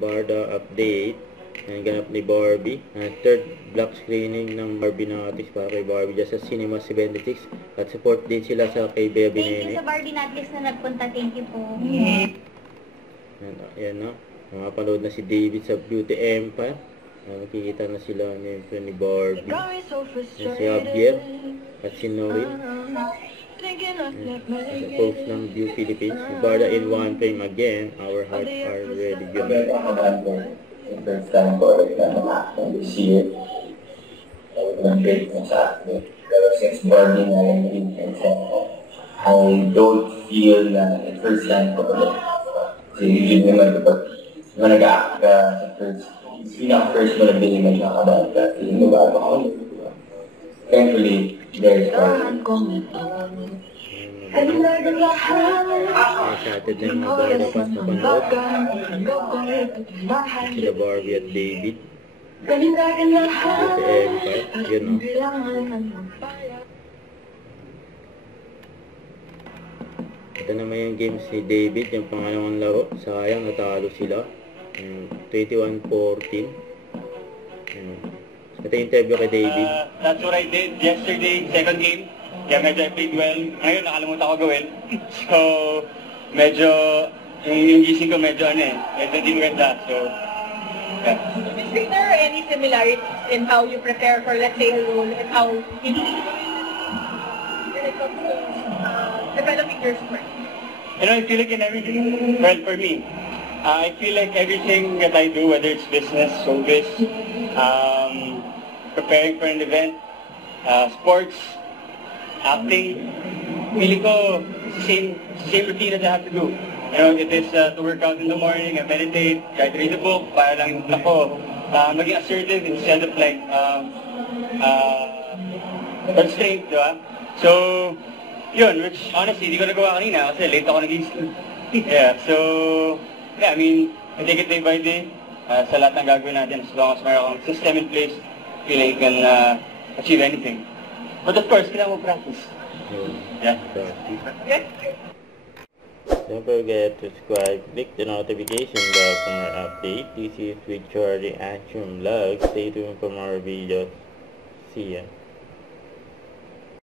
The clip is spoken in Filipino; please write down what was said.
Barda update. Ang ganap ni Barbie. Third block screening ng Barbie Natrix para kay Barbie dyan sa Cinema 76. At support din sila sa kay Bebe Nene. Thank you sa Barbie Natrix na nagpunta. Thank you po. Ayan na. Makapanood na si David sa Beauty Empire. Makikita na sila ni Barbie. Ayan si Javier at si Noe. Sa post ng View Philippines. Si Barda in one frame again. Our hearts are ready. The first time ko ulit na this year. Nag-break na sa akin. Pero since Barbie na yung I don't feel na first time ko ulit. Kasi usually naman kapag nag-a-act ka sa first mo na bilhin mo siya kabal ka. Feeling mo bago ako ulit. Thankfully, there's Barbie. Excited na yung mga Barda fans na panood. Sila Barbie at David. Beauty Empire. Yun o. Ito naman yung games ni David, yung pangalawang laro. Sayang, natalo sila. 21-14. Ito yung interview kay David. That's what I did yesterday, second game. Kaya medyo I played well. Ngayon, nakalimutan ko gawin. So, medyo, yung gising ko medyo medyo di maganda. So, yeah. Is there any similarities in how you prepare for, let's say, a role and how you when it comes to developing your script? I feel like in everything, well, for me, I feel like everything that I do, whether it's business, showbiz, preparing for an event, sports, acting, feeling ko same routine that I have to do. It is to work out in the morning, I meditate, try to read a book, para lang ako maging assertive instead of like constrained, di ba? So, yun, which honestly, hindi ko nagawa kanina kasi late ako nag-isip. Yeah, so, yeah, I mean, I take it day by day sa lahat ng gagawin natin as long as mayroon akong system in place, feel like you can achieve anything. But of course, kailangan mo practice. Yeah. Don't forget to subscribe, click the notification bell for more updates. This is with Charlie Action Vlog. Stay tuned for more videos. See ya.